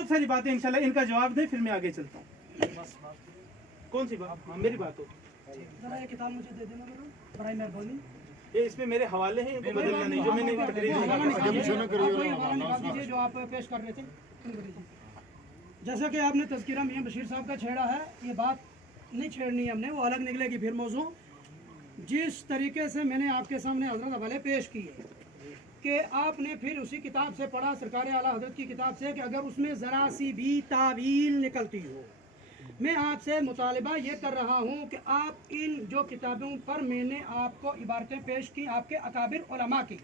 बहुत सारी बातें इंशाल्लाह, इनका जवाब दें फिर मैं आगे चलता हूँ। कौन सी बात? हाँ मेरी बात हो। जरा ये किताब मुझे दे देना बराए मेहरबानी। ये इसमें मेरे हवाले हैं, इनको बदलना नहीं जो मैंने तकरीर जो आप पेश कर रहे थे। जैसा कि आपने तज़किरा मियां बशीर साहब का छेड़ा है, ये बात नहीं छेड़नी है हमने, वो अलग निकलेगी फिर मौजू। जिस तरीके से मैंने आपके सामने हज़रत हवाले पेश किए कि आपने फिर उसी किताब से पढ़ा, सरकार आला हज़रत की किताब से, कि अगर उसमें ज़रा सी भी तावील निकलती हो, मैं आपसे मुतालिबा ये कर रहा हूँ कि आप इन जो किताबों पर मैंने आपको इबारतें पेश की आपके अकाबिर उलमा की,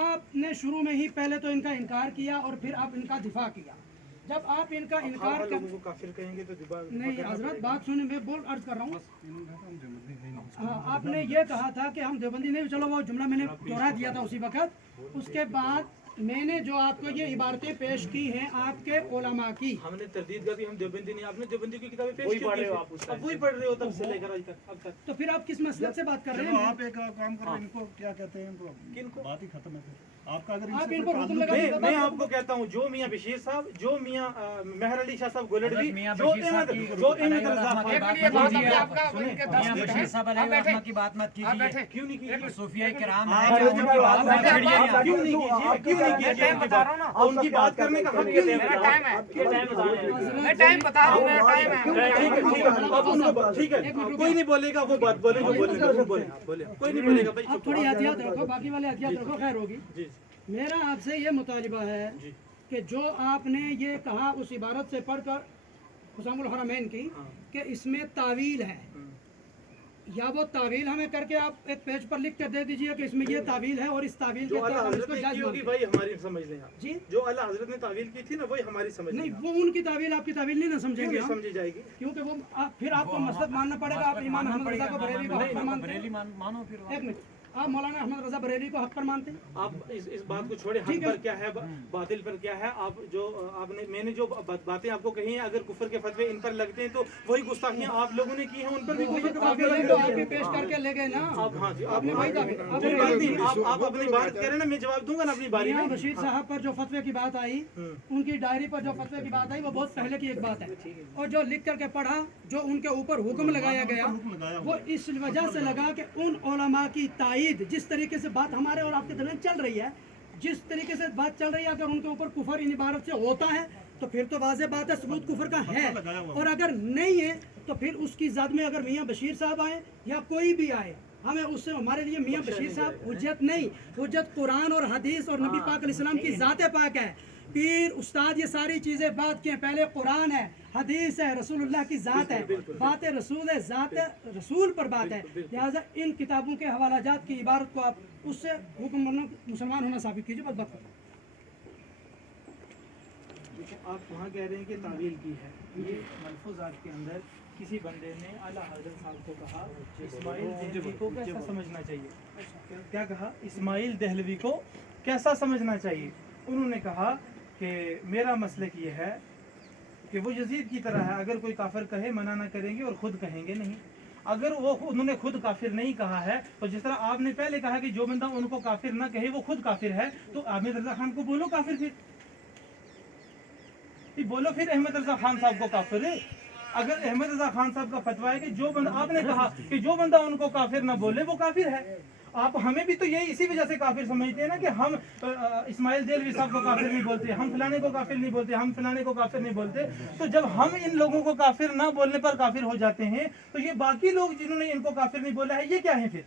आपने शुरू में ही पहले तो इनका इनकार किया और फिर आप इनका दिफा किया। जब आप इनका इनकार कर लोगों को काफिर कहेंगे तो नहीं हजरत, बात सुने, मैं बोल अर्ज कर रहा हूँ। आपने ये कहा था कि हम देवबंदी नहीं, चलो वो जुमला मैंने दोहरा दिया था उसी वक्त। उसके बाद मैंने जो आपको ये इबारतें पेश की हैं आपके उलमा की, हमने तरदीद कर दी, हम देवबंदी नहीं, आपने देवबंदी की किताबें पेश क्यों की? अब वही पढ़ रहे हो तब से लेकर आज तक, अब तक। तो फिर आप किस मसलक से बात कर रहे हैं? आप एक काम करो, इनको क्या कहते हैं, इनको किनको? बात ही खत्म है फिर आपका। अगर आप इन पर हुक्म लगा दीजिए। मैं आपको कहता हूँ, जो मियाँ बशीर साहब, जो मियाँ मेहर अली शाह साहब गोलडवी, जो अहमद रजा खान, बशीर साहब अलैहि की बात मत कीजिए। क्यों नहीं कीजिए? सूफिया किराम है जो उनकी बात मत छेड़िए। क्यों नहीं कीजिए? क्यों नहीं कीजिए? उनकी बात करने का हक क्यों नहीं? मैं टाइम बता रहा हूँ, मेरा टाइम है। ठीक है, कोई नहीं बोलेगा, वो बात बोलेगा, बोलेगा, वो बोलेगा, कोई नहीं बोलेगा भाई। आप थोड़ी एहतियात रखो, बाकी वाले एहतियात रखो, खैर होगी। जी मेरा आपसे ये मुतालिबा है कि जो आपने ये कहा उस इबारत से पढ़कर हुसामुल हरमैन की कि इसमें तावील है, या वो तावील हमें करके आप एक पेज पर लिख कर दे दीजिए कि इसमें ये तावील है और इस तावील के तहत हम इसको जायज़ मानते हैं। भाई हमारी समझ लें आप जी, जो अल्लाह हजरत ने तावील की थी ना, वही हमारी समझ नहीं लें। वो उनकी तावील आपकी तावील नहीं ना समझेंगे हम, समझी जाएगी क्योंकि वो फिर आपको मसलब मानना पड़ेगा। आप इमाम अहमद रजा को बरेली को हक पर मानते हैं। मानो फिर एक मिनट, आप मौलाना अहमद रजा बरेली को हक पर मानते हैं? आप इस बात को छोड़े, हक पर क्या है, बातिल पर क्या है। आप जो आपने मैंने जो बातें आपको कही हैं, अगर कुफर के फतवे इन पर लगते हैं तो वही गुस्ताखियां आप लोगों ने की हैं, उन पर भी कुफर के फतवे लगते तो हैं। आप भी पेश करके ले गए ना। आप हाँ जी, आपने वही तावील, आप अपनी बात करें ना, मैं जवाब दूंगा ना अपनी बारी मियां में। बशीर साहब पर जो फतवे की बात आई, उनकी डायरी पर जो फतवे की बात आई, वो बहुत पहले की एक बात है। और जो लिख करके पढ़ा, जो उनके ऊपर हुक्म लगाया गया, वो इस वजह से लगा कि उन उलमा की तायीद, जिस तरीके से बात हमारे और आपके दरमियान चल रही है, जिस तरीके से बात चल रही है, अगर उनके ऊपर कुफर इन इबारत से होता है तो फिर तो वाज़ेह बात है सबूत कुफर का है। और अगर नहीं है तो फिर उसकी ज़द में अगर मियां बशीर साहब आए या कोई भी आए, हमें उससे, हमारे लिए मियां बशीर साहब हुज्जत नहीं, हुज्जत कुरान और हदीस और नबी पाक अलैहिस्सलाम की ज़ात पाक है। पीर उस्ताद ये सारी चीज़ें बात की हैं, पहले कुरान है, हदीस है, रसूलुल्लाह की ज़ात है, बात रसूल है, ज़ात रसूल पर बात है। लिहाजा इन किताबों के हवालाजात की इबारत को आप उससे हुक्म मुसलमान होना साबित कीजिए। बस बात आप वहाँ कह रहे हैं कि तावील की है, ये मलफूजात के अंदर किसी बंदे ने आला हज़रत साहब को कहा इस्माइल दहलवी को कैसा समझना चाहिए, क्या कहा? इस्माइल दहलवी को कैसा समझना चाहिए? उन्होंने कहा कि मेरा मसलक ये है कि वो यजीद की तरह है, अगर कोई काफिर कहे मना ना करेंगे और ख़ुद कहेंगे नहीं। अगर वो उन्होंने खुद काफिर नहीं कहा है, तो जिस तरह आपने पहले कहा कि जो बंदा उनको काफिर ना कहे वो खुद काफिर है, तो अहमद रजा खान को बोलो काफिर, फिर बोलो फिर अहमद रजा खान साहब को काफिर है। अगर अहमद रजा खान साहब का फतवा है कि जो बंदा, आपने कहा कि जो बंदा उनको काफिर ना बोले वो काफिर है, आप हमें भी तो यही इसी वजह से काफिर समझते हैं ना कि हम इस्माइल देलवी साहब को काफिर नहीं बोलते, हम फलाने को काफिर नहीं बोलते, हम फलाने को काफिर नहीं बोलते। तो जब हम इन लोगों को काफिर ना बोलने पर काफिर हो जाते हैं, तो ये बाकी लोग जिन्होंने इनको काफिर नहीं बोला है, ये क्या है? फिर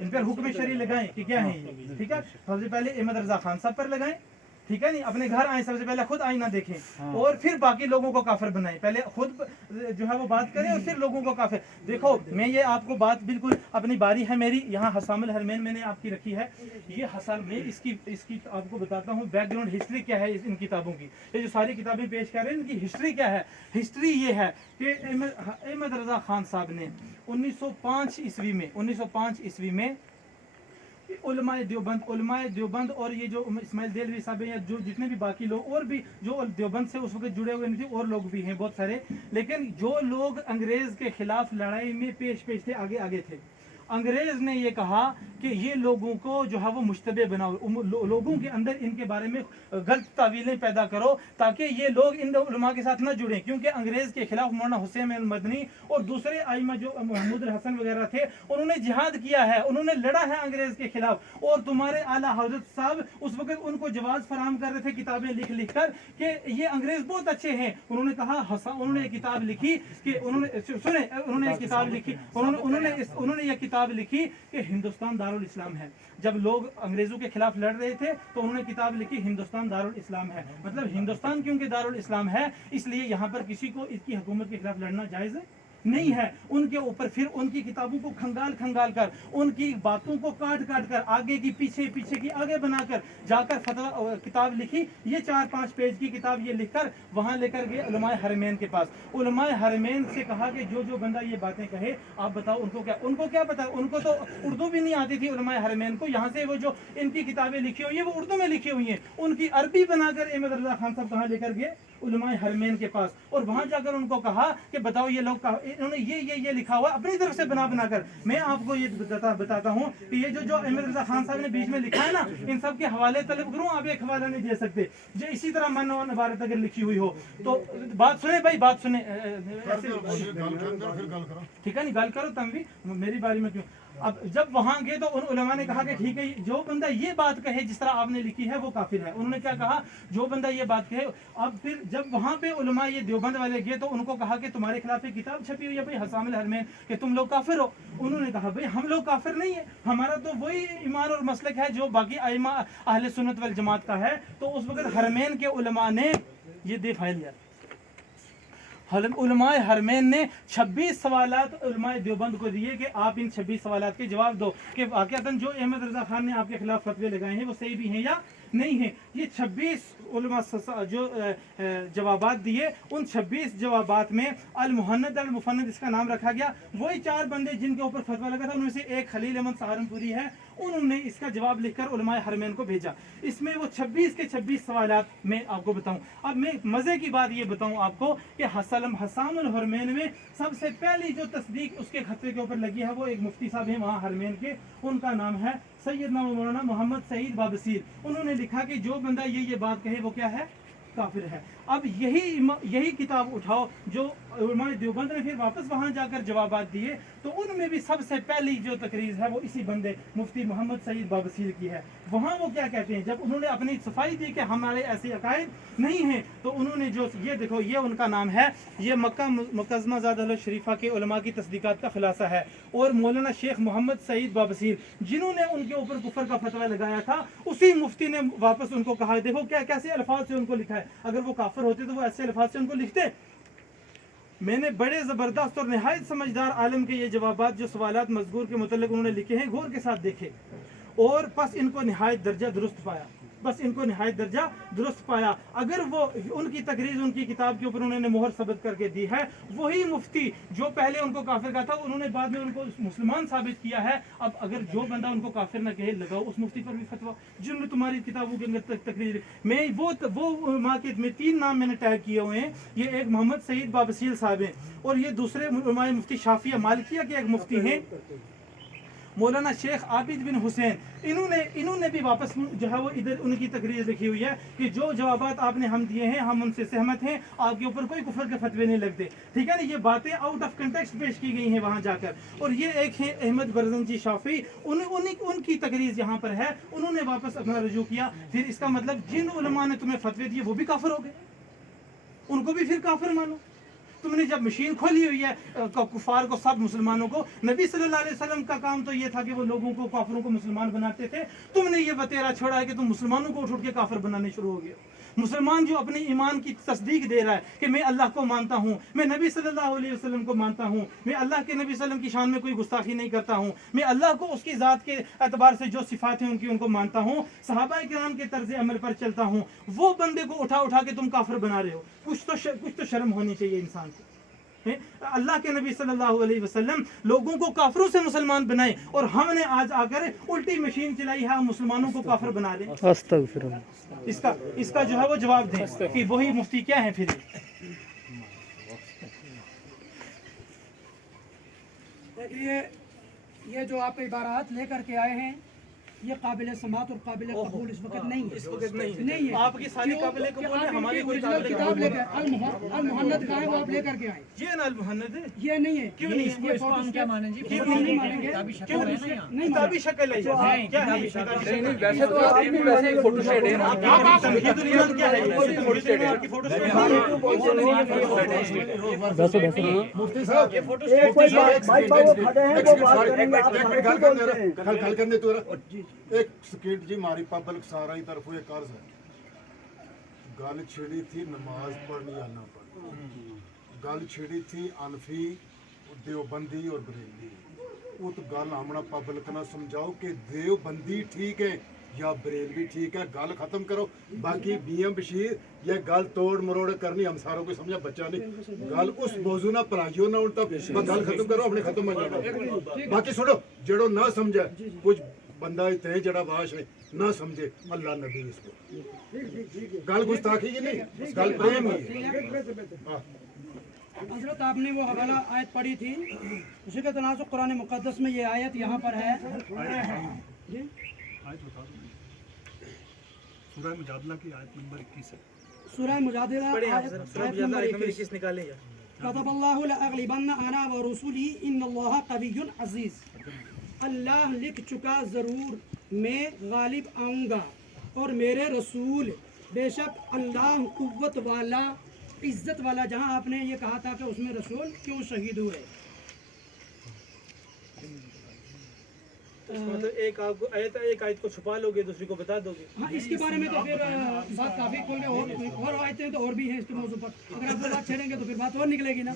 इन पर हुक्म शरी लगाएं कि क्या है ये, ठीक है? सबसे पहले अहमद रजा खान साहब पर लगाएं, ठीक है नहीं? अपने घर आए, सबसे पहले खुद आईना देखें और फिर बाकी लोगों को काफिर बनाएं। पहले खुद जो है वो बात करें और फिर लोगों को काफिर। देखो मैं ये आपको बात बिल्कुल अपनी बारी है मेरी, यहाँ हसामुल हरमैन मैंने आपकी रखी है, ये हसन में इसकी आपको बताता हूँ बैकग्राउंड हिस्ट्री क्या है इन किताबों की। ये जो सारी किताबें पेश कर रहे हैं इनकी हिस्ट्री क्या है? हिस्ट्री ये है कि अहमद रजा खान साहब ने 1905 ईस्वी में उलमाए देवबंद और ये जो इस्माइल देलवी साहब हैं या जो जितने भी बाकी लोग और भी जो देवबंद से उस वक्त जुड़े हुए नहीं थे, और लोग भी हैं बहुत सारे, लेकिन जो लोग अंग्रेज़ के खिलाफ लड़ाई में पेश थे, आगे थे, अंग्रेज ने ये कहा कि ये लोगों को जो है वो मुश्तबे बनाओ, लोगों के अंदर इनके बारे में गलत तावीलें पैदा करो ताकि ये लोग इन उलमा के साथ न जुड़ें, क्योंकि अंग्रेज के खिलाफ मौलाना हुसैन मदनी और दूसरे आइमा जो महमूद हसन वगैरह थे उन्होंने जिहाद किया है, उन्होंने लड़ा है अंग्रेज के खिलाफ। और तुम्हारे आला हजरत साहब उस वक्त उनको जवाब फराहम कर रहे थे किताबें लिख लिख कर कि ये अंग्रेज बहुत अच्छे हैं। उन्होंने कहा उन्होंने एक किताब लिखी कि उन्होंने एक किताब लिखी, उन्होंने ये किताब लिखी कि हिंदुस्तान दारुल इस्लाम है। जब लोग अंग्रेजों के खिलाफ लड़ रहे थे तो उन्होंने किताब लिखी हिंदुस्तान दारुल इस्लाम है, मतलब हिंदुस्तान क्योंकि दारुल इस्लाम है इसलिए यहाँ पर किसी को इसकी हुकूमत के खिलाफ लड़ना जायज़ नहीं है। उनके ऊपर फिर उनकी किताबों को खंगाल कर उनकी बातों को काट कर आगे की पीछे की आगे बनाकर जाकर फतवा किताब लिखी। ये 4-5 पेज की किताब ये लिखकर वहाँ लेकर गए उलमाए हरमैन के पास। उलमाए हरमैन से कहा कि जो बंदा ये बातें कहे आप बताओ उनको क्या पता, उनको तो उर्दू भी नहीं आती थी उलमाए हरमैन को। यहाँ से वो जो इनकी किताबें लिखी हुई है वो उर्दू में लिखी हुई हैं, उनकी अरबी बनाकर अहमद रजा खान साहब कहाँ लेकर गए उलमाए हरमैन के पास। और वहाँ जाकर उनको कहा कि बताओ ये लोग इन्होंने ये लिखा हुआ अपनी तरफ से बना कर। मैं आपको ये बताता हूँ कि ये जो अहमद रजा खान साहब ने बीच में लिखा है ना, इन सब के हवाले तलब करूँ, आप एक हवाला नहीं दे सकते। जो इसी तरह मन और इबारत अगर लिखी हुई हो तो बात सुने भाई, बात सुने, ठीक है नहीं गल करो तुम भी, मेरी बारी में क्यों। अब जब वहां गए तो उन उलमा ने कहा कि ठीक है जो बंदा ये बात कहे जिस तरह आपने लिखी है वो काफिर है। उन्होंने क्या कहा, जो बंदा ये बात कहे। अब फिर जब वहां पे उलमा ये देवबंद वाले गए तो उनको कहा कि तुम्हारे खिलाफ एक किताब छपी हुई है भाई हसामिल हरमैन कि तुम लोग काफिर हो। उन्होंने कहा भाई हम लोग काफिर नहीं है, हमारा तो वही ईमान और मसलक है जो बाकी आइमा अहले सुन्नत वल जमात का है। तो उस वक्त हरमैन के उलमा ने ये दे फाइल लिया, उलमाए हरमैन ने 26 सवालात उलमाए देवबंद को दिए कि आप इन 26 सवालात के जवाब दो कि वाक़अतन जो अहमद रजा खान ने आपके खिलाफ फतवे लगाए हैं वो सही भी हैं या नहीं है। ये 26 उलमा जो जवाबात दिए, उन 26 जवाबात में अल-मुहन्नद अल-मुफन्नद इसका नाम रखा गया। वही 4 बंदे जिनके ऊपर फतवा लगा था उनमें से एक खलील अहमद सहारनपुरी है, उन्होंने इसका जवाब लिखकर उलमाए हरमैन को भेजा। इसमें वो 26 के 26 सवालात मैं आपको बताऊं। अब मैं मज़े की बात ये बताऊं आपको कि हसामुल हरमैन में सबसे पहली जो तस्दीक उसके खतवे के ऊपर लगी है वो एक मुफ्ती साहब हैं वहाँ हरमैन के, उनका नाम है सैयदना मौलाना मोहम्मद सईद बाबसीर। उन्होंने लिखा कि जो बंदा ये बात कहे वो क्या है, काफिर है। अब यही किताब उठाओ जो उलमाए देवबंद ने फिर वापस वहाँ जाकर जवाबात दिए तो उनमें भी सबसे पहली जो तकरीर है वो इसी बंदे मुफ्ती मोहम्मद सईद बाबसीर की है। वहाँ वो क्या कहते हैं, जब उन्होंने अपनी सफाई दी कि हमारे ऐसे अकायद नहीं हैं तो उन्होंने जो ये देखो ये उनका नाम है, ये मक्का मुकज़्ज़मा ज़ादा शरीफा के उलमा की तस्दीकात का खुलासा है। और मौलाना शेख मोहम्मद सईद बाबसीर जिन्होंने उनके ऊपर कुफर का फतवा लगाया था उसी मुफ्ती ने वापस उनको कहा, देखो क्या कैसे अल्फाज से उनको लिखा है, अगर वो काफिर होते तो वो ऐसे अल्फाज से उनको लिखते। मैंने बड़े ज़बरदस्त और नहायत समझदार आलम के ये जवाबात जो सवालात मज़कूर के मुतल्लिक़ उन्होंने लिखे हैं गौर के साथ देखे और बस इनको नहायत दर्जा दुरुस्त पाया। अगर वो उनकी तकरीर उनकी किताब के ऊपर उन्होंने मोहर सबत करके दी है, वही मुफ्ती जो पहले उनको काफिर कहा था उन्होंने बाद में उनको मुसलमान साबित किया है। अब अगर जो बंदा उनको काफिर न कहे लगाओ उस मुफ्ती पर भी फतवा जिन्होंने तुम्हारी किताबों के अंदर तकरीर में वो माँ के में 3 नाम मैंने टैग किए हुए हैं। ये एक मोहम्मद सईद बाबसीर साहब हैं और ये दूसरे मुफ्ती शाफिया मालिकिया के एक मुफ्ती हैं मौलाना शेख आबिद बिन हुसैन। इन्होंने भी वापस जो है वो इधर उनकी तकरीर लिखी हुई है कि जो जवाबात आपने हम दिए हैं हम उनसे सहमत हैं, आपके ऊपर कोई कुफर के फतवे नहीं लगते। ठीक है ना, ये बातें आउट ऑफ कंटेक्स्ट पेश की गई हैं वहाँ जाकर। और ये एक है अहमद बरजंजी शाफी, उनकी तकरीर यहाँ पर है, उन्होंने वापस अपना रजू किया। फिर इसका मतलब जिन उलमा ने तुम्हें फतवे दिए वो भी काफिर हो गए, उनको भी फिर काफिर मानो। तुमने जब मशीन खोली हुई है कुफार को, सब मुसलमानों को, नबी सल्लल्लाहु अलैहि वसल्लम का काम तो ये था कि वो लोगों को काफिरों को मुसलमान बनाते थे। तुमने ये बतेरा छोड़ा है कि तुम मुसलमानों को उठ के काफिर बनाने शुरू हो गए। मुसलमान जो अपने ईमान की तस्दीक दे रहा है कि मैं अल्लाह को मानता हूँ, मैं नबी सल्लल्लाहु अलैहि वसल्लम को मानता हूँ, मैं अल्लाह के नबी सल्लम की शान में कोई गुस्ताखी नहीं करता हूँ, मैं अल्लाह को उसकी ज़ात के एतबार से जो सिफात हैं उनको मानता हूँ, सहाबा किराम के तर्ज अमल पर चलता हूँ, वो बंदे को उठा के तुम काफिर बना रहे हो। कुछ तो शर्म होनी चाहिए इंसान को। अल्लाह के नबी सल्लल्लाहु अलैहि वसल्लम लोगों को काफिरों से मुसलमान बनाए और हमने आज आकर उल्टी मशीन चलाई है, हम मुसलमानों को काफिर बना रहे हैं। इसका जो है वो जवाब दें कि वही मुफ्ती क्या है। फिर देखिए یہ جو آپ عبارات لے کر کے آئے ہیں یہ قابل سماعت اور قابل قبول اس وقت نہیں ہے، اس وقت نہیں نہیں ہے آپ کی ساری کیوں؟ قابل کہ قبول ہے، آپ ہماری ان کی کوئی اوریجنل قابل کتاب قبول لے کر المحنت کا ہے وہ آپ لے کر کے آئے، یہ نا المحنت ہے، یہ نہیں ہے، کیوں نہیں یہ اس کو ہم کیا مانیں جی؟ کیوں نہیں مانیں گے؟ کیوں نہیں کتابی شکل ہے یہ؟ کیا ہے ویسے تو آپ بھی ویسے ہی فوٹو سٹیٹ ہے نا تمہید الایمان کیا ہے یہ؟ فوٹو سٹیٹ ہے، فوٹو سٹیٹ مفتی صاحب ایک کوئی بھائی وہ کھڑے ہیں وہ بات کریں گے آپ گل کرنے تو ایک سیکنڈ جی ہماری پبلک سارا ہی طرف ایک عرض ہے، گل چھڑی تھی نماز پڑھنی یا نہ پڑھنی، گل چھڑی تھی انفی دیوبندی اور بریلوی، وہ تو گل ہمنا پبلک نہ سمجھاؤ کہ دیوبندی ٹھیک ہے یا بریلوی ٹھیک ہے، گل ختم کرو، باقی بی ایم بشیر یہ گل توڑ مروڑ کرنی ہم ساروں کو سمجھا بچہ نہیں، گل اس موضوع نہ پرائیو نہ الٹا گل ختم کرو اپنے ختم ہو جانا، باقی سنو جڑو نہ سمجھا کچھ بندہ اتنے جڑا واش ہے نہ سمجھے اللہ نبی اس کو گل گستاخی کی نہیں گل پریم کی ہے۔ حضرت آپ نے وہ حوالہ آیت پڑھی تھی، اسی کے تناسب قرآن مقدس میں یہ آیت یہاں پر ہے جی سورہ مجادلہ کی آیت نمبر 21 ہے، سورہ مجادلہ آیت نمبر 21 نکالیں گے۔ كتب الله لأغلبن أنا ورسولي إن الله قوي عزيز، اللہ لکھ چکا ضرور میں غالب آؤں گا اور میرے رسول بے شک اللہ قوت والا عزت والا۔ جہاں آپ نے یہ کہا تھا کہ اس میں رسول کیوں شہید ہوئے، مطلب ایک آپ کو ایک آیت کو چھپا لو گے دوسری کو بتا دو گے۔ ہاں اس کے بارے میں تو پھر بات کافی کھول گئے، اور آیتیں تو اور بھی ہیں اس کے موضوع پر، اگر آپ بات چھیڑیں گے تو پھر بات اور نکلے گی نا۔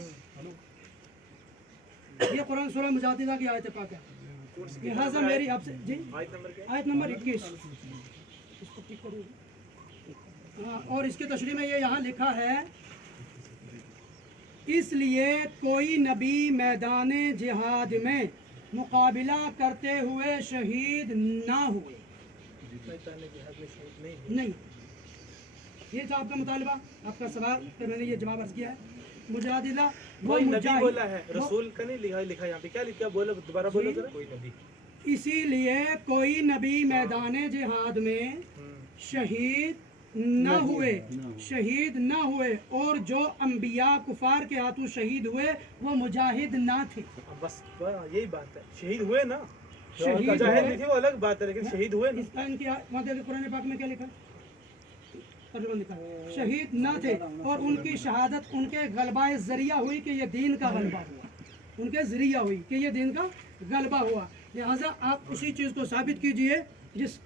یہ قرآن سورہ مجادلہ کی آیت پاک ہے، لہٰذا میری آپ سے جی آیت نمبر 21 اس کو ٹک کرو۔ ہاں، اور اس کی تشریح میں یہ یہاں لکھا ہے، اس لیے کوئی نبی میدان جہاد میں مقابلہ کرتے ہوئے شہید نہ ہوئے، نہیں یہ تھا آپ کا مطالبہ، آپ کا سوال، پھر میں نے یہ جواب عرض کیا ہے۔ مجادلہ وہ کوئی نبی مجاہد بولا ہے، رسول کا نہیں لکھا یہاں پہ، کیا لکھا بولو دوبارہ بولو ذرا۔ کوئی نبی، اسی لیے کوئی نبی میدان جہاد میں شہید نہ ہوئے، شہید نہ ہوئے، اور جو انبیاء کفار کے ہاتھوں شہید ہوئے وہ مجاہد نہ تھے، بس یہی بات ہے، شہید ہوئے نا، شہید مجاہد ہوئے۔ نہیں تھے وہ الگ بات ہے، لیکن شہید ہوئے نا۔ اس کا ان کی وہاں دیکھیں قرآن پاک میں کیا لکھا ہے؟ ترجمہ لکھا ہے، شہید نہ تھے اور ان کی شہادت ان کے غلبہ ذریعہ ہوئی کہ یہ دین کا غلبہ ہوا، ان کے ذریعہ ہوئی کہ یہ دین کا غلبہ ہوا، لہٰذا آپ اسی چیز کو ثابت کیجئے جس